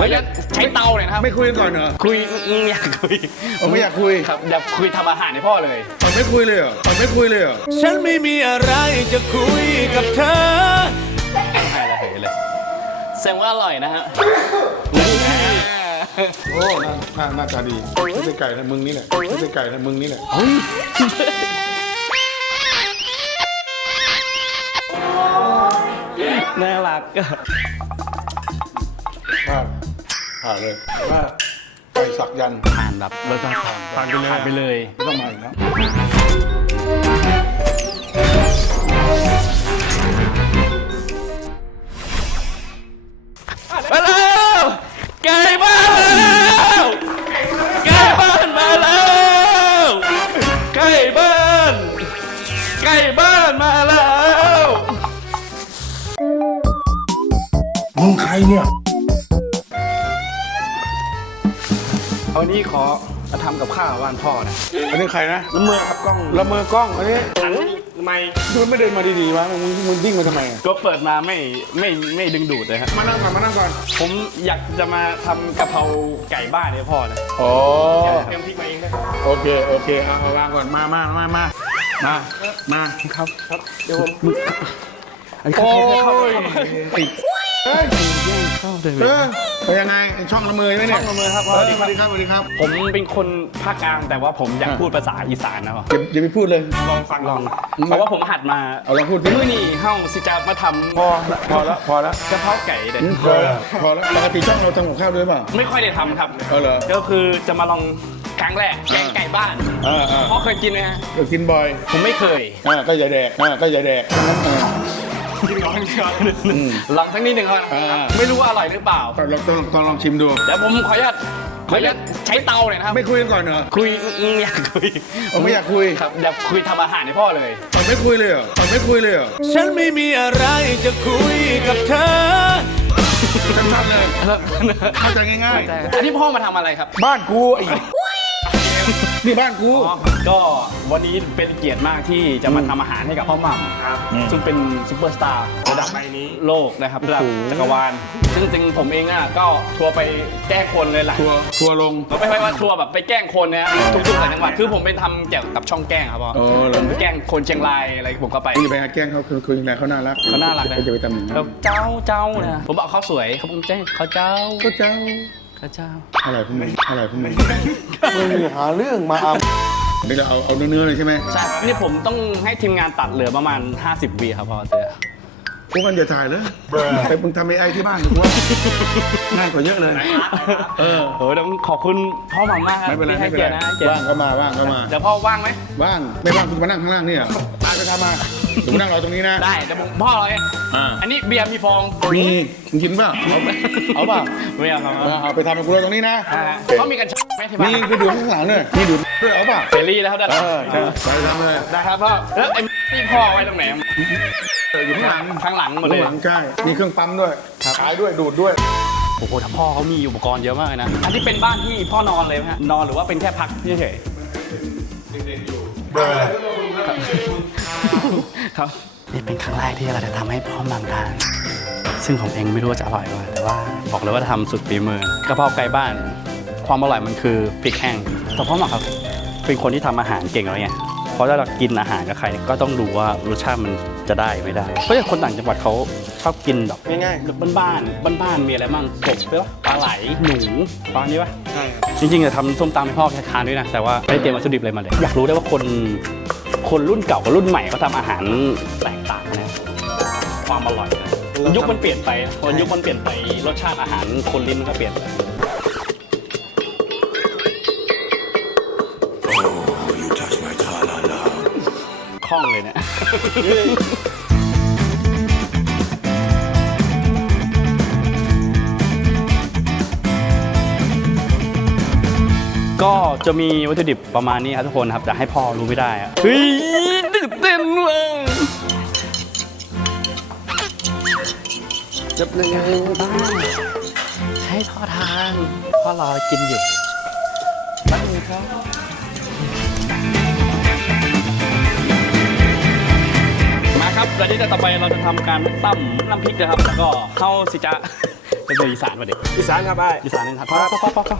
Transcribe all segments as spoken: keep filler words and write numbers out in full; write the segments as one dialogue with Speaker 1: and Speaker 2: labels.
Speaker 1: เขาจะใช้เตาเลยนะครับ
Speaker 2: ไม่คุยกันก่อนเหรอ
Speaker 1: คุยอยากคุย
Speaker 2: ผมไม่อยากคุย
Speaker 1: ครับเดี๋ยวคุยทำอาหารให้พ่อเลย
Speaker 2: ผมไม่คุยเลยเหรอผมไม่คุยเลยเหรอ
Speaker 3: ฉันไม่มีอะไรจะคุยกับเธอ
Speaker 1: ให้ละเหยเลยแสดงว่าอร่อยนะฮะ
Speaker 2: โอ้หน้าหน้าตาดีไม่ใช่ไก่นะมึงนี่แหละไม่ใช่ไก่นะมึงนี่แหละ
Speaker 1: น่ารัก
Speaker 2: ผ่านผ่านเลยว่าไก่สักยัน
Speaker 1: ผ่านแบบรสชาติผ่านผ่านไปเลย
Speaker 2: ไม่ต้องมาอีกนะ
Speaker 1: มาแล้วไก่บ้านมาแล้วไก่บ้านมาแล้วไก่บ้านไก่บ้านมาแล้ว
Speaker 2: มึงใครเนี่ย
Speaker 1: วันนี้ขอมาทำกับข้าวบ้านพ่อนะ
Speaker 2: อันนี้ใครนะ
Speaker 1: ละเมอครับกล้อง
Speaker 2: ละเมอกล้องอันนี้
Speaker 1: ทำไม
Speaker 2: มันไม่เดินมาดีๆวะมึงมึงดิ้งมาทำไม
Speaker 1: ก็เปิดมาไม่ไม่ไม่ดึงดูดเลยครับ
Speaker 2: มานั่งก่อนมานั่งก่อน
Speaker 1: ผมอยากจะมาทำกะเพราไก่บ้านให้พ่อนะ
Speaker 2: โอ้
Speaker 1: เตรียมพริกมาเองเลย
Speaker 2: โอเคโอเคเอาเอาวางก่อนมามามามามามา
Speaker 1: ครับครับเดี๋ยวผม
Speaker 2: โอ้ยติดเฮ้ย
Speaker 1: เข้าเลย
Speaker 2: เออไปยังไงช่องละเมอไหมเนี่ย
Speaker 1: ช่องละเมอครับ
Speaker 2: สวัสดีครับสวัสดีครับ
Speaker 1: ผมเป็นคนภาคกลางแต่ว่าผมอยากพูดภาษาอีสานนะครับ
Speaker 2: อย่าไปพูดเลย
Speaker 1: ลองฟังลองเพราะว่าผมหัดมา
Speaker 2: เอาลองพูด
Speaker 1: มื้อนี้เฮ้าสิจะมาทำ
Speaker 2: พอพอแล้วพอแล้ว
Speaker 1: กะเพราไก่เด็ด
Speaker 2: พอแล้วพอแล้วปกติช่องเราทำกับข้าวด้วยเปล่า
Speaker 1: ไม่ค่อยได้ทำครับ
Speaker 2: เออเหรอ
Speaker 1: ก็คือจะมาลองครั้งแรกแกงไก่บ้านพ่อเคยกินไหมฮะ
Speaker 2: เคยกินบ่อย
Speaker 1: ผมไม่เคย
Speaker 2: อ่าก็อย่าแดกอ่าก็อย่าแดก
Speaker 1: กินลองก่อนลองสักนิดหนึ่งก่อนไม่รู้ว่าอร่อยหรือเปล่า
Speaker 2: เราต้องต้องลองชิมดู
Speaker 1: เดี๋ยวผมขออนุญาตขออนุญาตใช้เตาเลยนะครับ
Speaker 2: ไม่คุยกันก่อนเหรอ
Speaker 1: คุยอยากคุย
Speaker 2: ผมไม่อยากคุย
Speaker 1: ครับเดี๋ยวคุยทำอาหารให้พ่อเลย
Speaker 2: ผมไม่คุยเลยเหรอผมไม่คุยเลยเหรอ
Speaker 3: ฉันไม่มีอะไรจะคุยกับเธอ
Speaker 2: สั้นๆเลยเข้าใจง่าย
Speaker 1: ๆอันนี้พ่อมาทำอะไรครับ
Speaker 2: บ้านกูนี่บ้านกู
Speaker 1: ก็วันนี้เป็นเกียรติมากที่จะมาทำอาหารให้กับพ่อหม่ำซึ่งเป็นซุปเปอร์สตาร์ระดับโลกนะครับระดับจักรวาลซึ่งจริงผมเองอ่ะก็ทัวร์ไปแก้คนเลยแหละ
Speaker 2: ทัวร์ทัวร์ลง
Speaker 1: ก็ไม่ใช่ว่าทัวร์แบบไปแกล้งคนนะทุกๆจังหวัดคือผมไปทำเกี่ยวกับช่องแกล้งครับพ่อผมไปแกล้งคนเชียงรายอะไรผมก็ไป
Speaker 2: อย่าไปแกล้งเขาคือคือเขาน่ารัก
Speaker 1: เขาน่ารักนะ
Speaker 2: จะไปทำอย่างนั้น
Speaker 1: เจ้าเจ้านะผมบอกเขาสวยเขาผมแจ้งเขาเจ้า
Speaker 2: เขาเจ้า
Speaker 1: เขาเจ้า
Speaker 2: อะไรพวกมึงอะไรพวกมึงมึงหาเรื่องมาเอาเดี๋ยวเราเอาเอาเนื้อเลยใช่ไหม
Speaker 1: ใช่นี่ผมต้องให้ทีมงานตัดเหลือประมาณห้าสิบวิครับพ่อเจ๊
Speaker 2: พวกมันอย่าถ่ายเลยไปมึงทำไอ้ไอที่บ้านกูว่าง่ายกว่าเยอะเลย
Speaker 1: เออโหต้องขอบคุณพ่อหม่ำมากครับ
Speaker 2: ไม่เป็นไรไม่เป็นไรว่างก็มาว่างก็มา
Speaker 1: เดี๋ยวพ่อว่างไหม
Speaker 2: ว่างไม่ว่างคุณมานั่งข้างล่างนี่ตายไปทำมาหนูนั่งรอตรงนี้นะ
Speaker 1: ได้แต่พ่อเราเองอันนี้เบียร์มีฟอง
Speaker 2: มีมึงกินป่ะเอาป่ะ
Speaker 1: ไม่เอาครับ
Speaker 2: เอาไปทำเป็นกูรอตรงนี้นะ
Speaker 1: เขามีกันไหมที่บ้าน
Speaker 2: นี่คือดูข้างหลังเนี่ยนี่ดูด้วยเอาป่ะ
Speaker 1: เฟรลี่แล้วครับได้
Speaker 2: ไปทำเลย
Speaker 1: ได้ครับพ่อแล้วไอ้ที่พ่อไว้ตรงไหน
Speaker 2: อยู่ข้างหลัง
Speaker 1: ข้างหลังหมดเลย
Speaker 2: ข้างหลังใช่มีเครื่องปั๊มด้วยขายด้วยดูดด้วย
Speaker 1: โอ้โหถ้าพ่อเขามีอุปกรณ์เยอะมากเลยนะอันนี้เป็นบ้านที่พ่อนอนเลยไหมฮะนอนหรือว่าเป็นแค่พักเฉย
Speaker 2: เด็กๆอยู่
Speaker 1: ครับนี่เป็นครั้งแรกที่เราจะทำให้พ่อหม่ำทานซึ่งผมเองไม่รู้ว่าจะอร่อยไหมแต่ว่าบอกเลยว่าทำสุดฝีมือกระเพราไก่บ้านความอร่อยมันคือพริกแห้งแต่พ่อหม่ำครับเป็นคนที่ทำอาหารเก่งแล้วไงเพราะถ้าเรากินอาหารกับใครก็ต้องดูว่ารสชาติมันจะได้ไม่ได้เพราะอย่างคนต่างจังหวัดเขาชอบกินแบบ
Speaker 2: ง่าย
Speaker 1: ๆบ้านๆบ้านๆมีอะไรบ้างกบใช่ปะปลาไหลหนูปลานี้ปะใช่จริงๆจะทำส้มตำให้พ่อทานด้วยนะแต่ว่าไม่ได้เตรียมวัตถุดิบอะไรมาเลยอยากรู้ได้ว่าคนคนรุ่นเก่ากับรุ่นใหม่เขาทำอาหารแตกต่างนะความอร่อยยุคมันเปลี่ยนไปพอยุคมันเปลี่ยนไปรสชาติอาหารคนลิ้นมันก็เปลี่ยนไปคล่องเลยเนี่ยก็จะมีวัตถุดิบประมาณนี้ครับทุกคนครับจะให้พ่อรู้ไม่ได้อะเฮ้ยตื่นเต้นเลยจับเลยบ้างให้พ่อทานพ่อรอกินอยู่แป๊บนึงครับมาครับแล้วที่ต่อไปเราจะทำการตั้มน้ำพริกนะครับแล้วก็เข้าสิจะจะเป็นอีสานมาดิ
Speaker 4: อีสานครับไอ้
Speaker 1: อีสานนึงครับพอพอพอพอพอ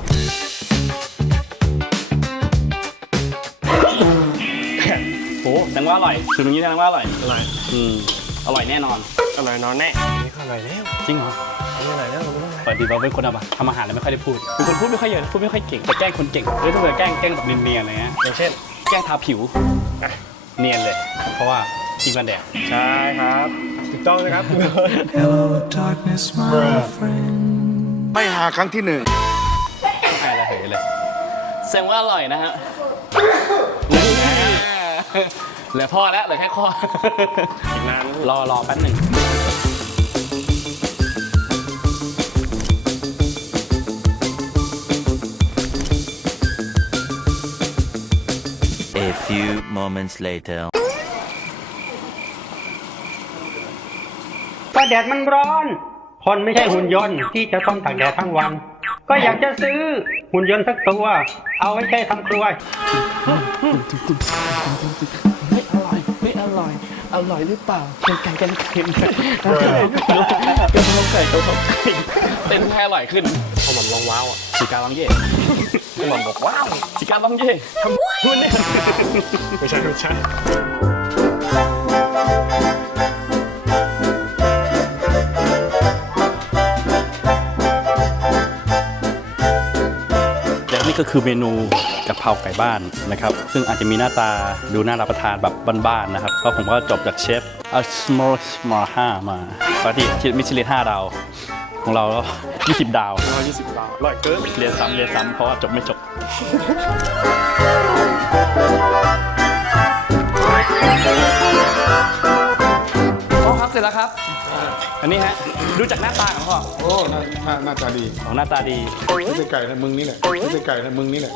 Speaker 1: โอ้แสดงว่าอร่อยคือตรงนี้แสดงว่าอร่อย
Speaker 4: อร่อย
Speaker 1: อืมอร่อยแน่นอน
Speaker 4: อร่อยนอนแน่นี่ก็อร่อยแล้ว
Speaker 1: จริงเหรอ
Speaker 4: อร่อยแล้วรู้ไหม
Speaker 1: ปกติเราเป็นคนแบบทำอาหารแล้วไม่ค่อยได้พูดเป็นคนพูดไม่ค่อยเยอะพูดไม่ค่อยเก่งแต่แกล้งคนเก่งเฮ้ยถ้าเกิดแกล้งแกล้งแบบเนียนๆอะไรเงี้ย
Speaker 4: อย่างเช่น
Speaker 1: แกล้งทาผิวเนียนเลย เพราะว่ากินกันแดด
Speaker 4: ใช่ครับถูกต้องนะครับ
Speaker 3: Hello darkness my friend
Speaker 2: ไม่หาครั้งที่หนึ่ง
Speaker 1: ใช่แล้วเหยเลยแสดงว่าอร่อยนะฮะเหลือพ่อแล้วเหลือแค่ข้อ
Speaker 4: อีกนาน
Speaker 1: รอรอแป๊บหนึ่ง
Speaker 5: A few moments later.
Speaker 6: ก็แดดมันร้อน คนไม่ใช่หุ่นยนต์ที่จะต้องตากแดดทั้งวัน ก็อยากจะซื้อหุ่นยนต์สักตัว เอาไว้ใช้ทำครัว
Speaker 1: เฮ้ยอร่อยเฮ้ยอร่อย อร่อยหรือเปล่าเป็นไก่กันเค็มกะเพราไก่กะเพราไก่เต้นให้อร่อยขึ้น
Speaker 4: พอหม่อมลองว้าวอ่ะ
Speaker 1: สีการลองเย่
Speaker 4: พอหม่อมบอกว้าว
Speaker 1: สีการลองเย่
Speaker 4: พูดเนี่ยไม่ใช่ไม่ใช่
Speaker 1: และนี่ก็คือเมนูกะเพราไก่บ้านนะครับ ซึ่งอาจจะมีหน้าตาดูน่ารับประทานแบบบ้านๆนะครับ เพราะผมก็จบจากเชฟอัลสมอร์สมาห้ามาปกติมิชลินห้าดาว ของเราก็ยี่สิบดาว
Speaker 4: ร้อยยี่สิบบาทอร่อยเกิน
Speaker 1: เรียนซ้ำเรียนซ้ำเพราะว่าจบไม่จบ พ่อครับเสร็จแล้วครับ อันนี้ฮะ ดูจากหน้าตาของพ่อ
Speaker 2: โอ้หน้าหน้าหน้าตาดี
Speaker 1: ของหน้าตาดี
Speaker 2: ไม่ใช่ไก่นะมึงนี่แหละไม่ใช่ไก่นะมึงนี่แหละ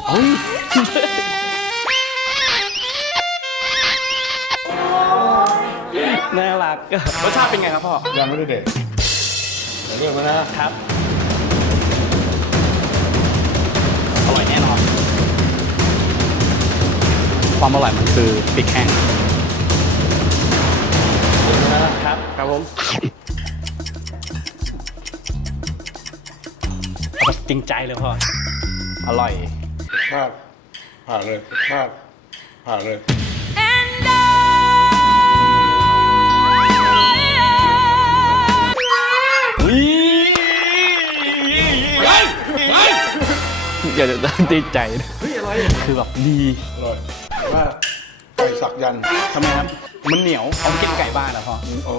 Speaker 1: น่ารักรสชาติเป็นไงครับพ่อ
Speaker 2: ยังไม่ได้เด็ดเดี๋ยวเรื่องมานะครับ
Speaker 1: อร่อยแน่นอน ความอร่อยมันคือพริกแห้งครับ
Speaker 4: ครับผม
Speaker 1: เอาแบบจริงใจเลยพ่อ อร่อย
Speaker 2: พลาดผ่านเลยพลาดผ่านเลย
Speaker 1: อย่าจะดีใจนะคือแบบดี
Speaker 2: อร่อยว่าไก่สักยันต์
Speaker 1: ทำไมครับ มันเหนียว เอาไปกินไก่บ้านนะพ่อ
Speaker 2: โอ้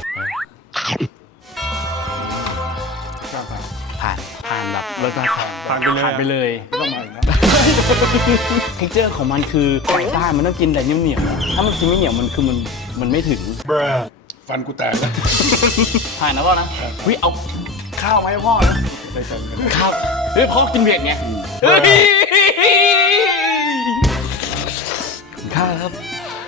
Speaker 2: ข้ามผ่าน
Speaker 1: ผ่าน ผ่านแบบรสชาติผ่าน
Speaker 4: ผ่านไปเลย
Speaker 1: ผ่านไปเลย
Speaker 2: ไม่ต้องมาอีกนะ
Speaker 1: เท็กเจอร์ของมันคือไก่บ้านมันต้องกินแต่เหนียวๆถ้ามันกินไม่เหนียวมันคือมันมันไม่ถึง
Speaker 2: ฟันกูแตกแล้ว
Speaker 1: ผ่านนะพ่อนะวิเอาข้าวไหมาให้พ่อนะ
Speaker 2: ได้กันกัน
Speaker 1: ข้าวเฮ้ยพ่อกินเผ็ดไงเฮ้ยข้าวครับ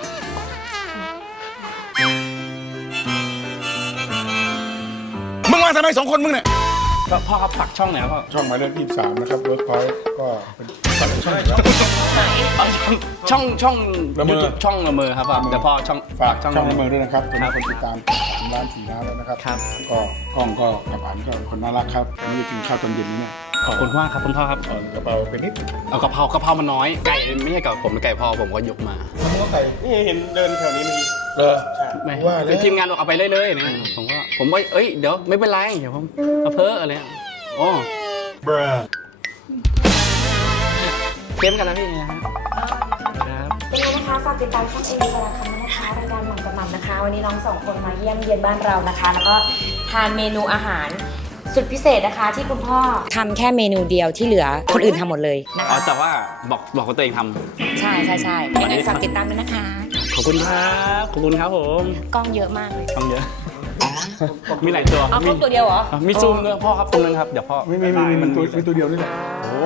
Speaker 2: มึงมาทำไมสองคนมึงเนี่ย
Speaker 1: ก็พ่อครับฝากช่องไหนอยครับพ่อ
Speaker 2: ช่องหมายเลขยี่สิบสามนะครับเวิร์กพอยต์ก็เป็นช่องอยู่แล้ว
Speaker 1: เอาช่องช่องช่อง
Speaker 2: ละเมอ
Speaker 1: ยูทูบช่องละเมอครับพ่อเดี๋ยวพ่อช่อง
Speaker 2: ฝากช่
Speaker 1: ช่
Speaker 2: อ
Speaker 1: อง ง
Speaker 2: ละเมอด้วยนะครับตอน
Speaker 1: ครั
Speaker 2: นี้
Speaker 1: บ
Speaker 2: คนติดตามสามล้านสี่ล้านแล้วนะครับ
Speaker 1: ครับ
Speaker 2: ก็กล้องก็กับอันก็คนน่ารักครับไม่ได้กินข้าวตอนเย็นนี้เนี่ย
Speaker 1: ขอบคุณมากครับคุณพ่อครับ
Speaker 2: เอากระเป๋าไปนิด
Speaker 1: เอากะเพรากะเพรามันน้อยไก่ไม่ใช่กับผมเป็นไก่พ่อผมก็ยกมา
Speaker 2: มันก็ไก่
Speaker 4: นี่เห็นเดินแถวนี้เมื่อกี้
Speaker 2: เลย
Speaker 1: ไม่
Speaker 2: ว่าแล้ว
Speaker 1: ทีมงานบอกเอาไปเลยๆนะผมก็ผมว่าเอ้ยเดี๋ยวไม่เป็นไรเดี๋ยวผมเอาเพ้ออะไรอะโอ้เข้มกันนะพี่นะครับ
Speaker 7: เป็นไงนะคะฝากติดตามช่องเอวีสารคำนะคะรายการหม่อมกับหม่ำนะคะ วันนี้น้องสองคนมาเยี่ยมเยียนบ้านเรานะคะ แล้วก็ทานเมนูอาหารสุดพิเศษนะคะ ที่คุณพ่อทำแค่เมนูเดียวที่เหลือคนอื่นทำหมดเลยนะ
Speaker 1: อ๋อ
Speaker 7: คะ
Speaker 1: แต่ว่าบอกบอกว่าตัวเองท
Speaker 7: ใช่ใช่ใช่ยังไงฝากติดตามด้วยนะคะ
Speaker 1: ำขอบคุณครับขอบคุณครับผม
Speaker 7: กล้องเยอะมากเลย
Speaker 1: ต้องเยอะ มีหลายตัว
Speaker 7: เอาก
Speaker 1: มี
Speaker 7: ล้องตัวเดียวเหรอ
Speaker 1: อ่ะมีซูมด้วยพ่อครับตรงนึงครับเดี๋ยวพ่อ
Speaker 2: ไม่ไม่ไม่มีมันตัวมีตัวเดียวนี่แหละ
Speaker 1: โอ้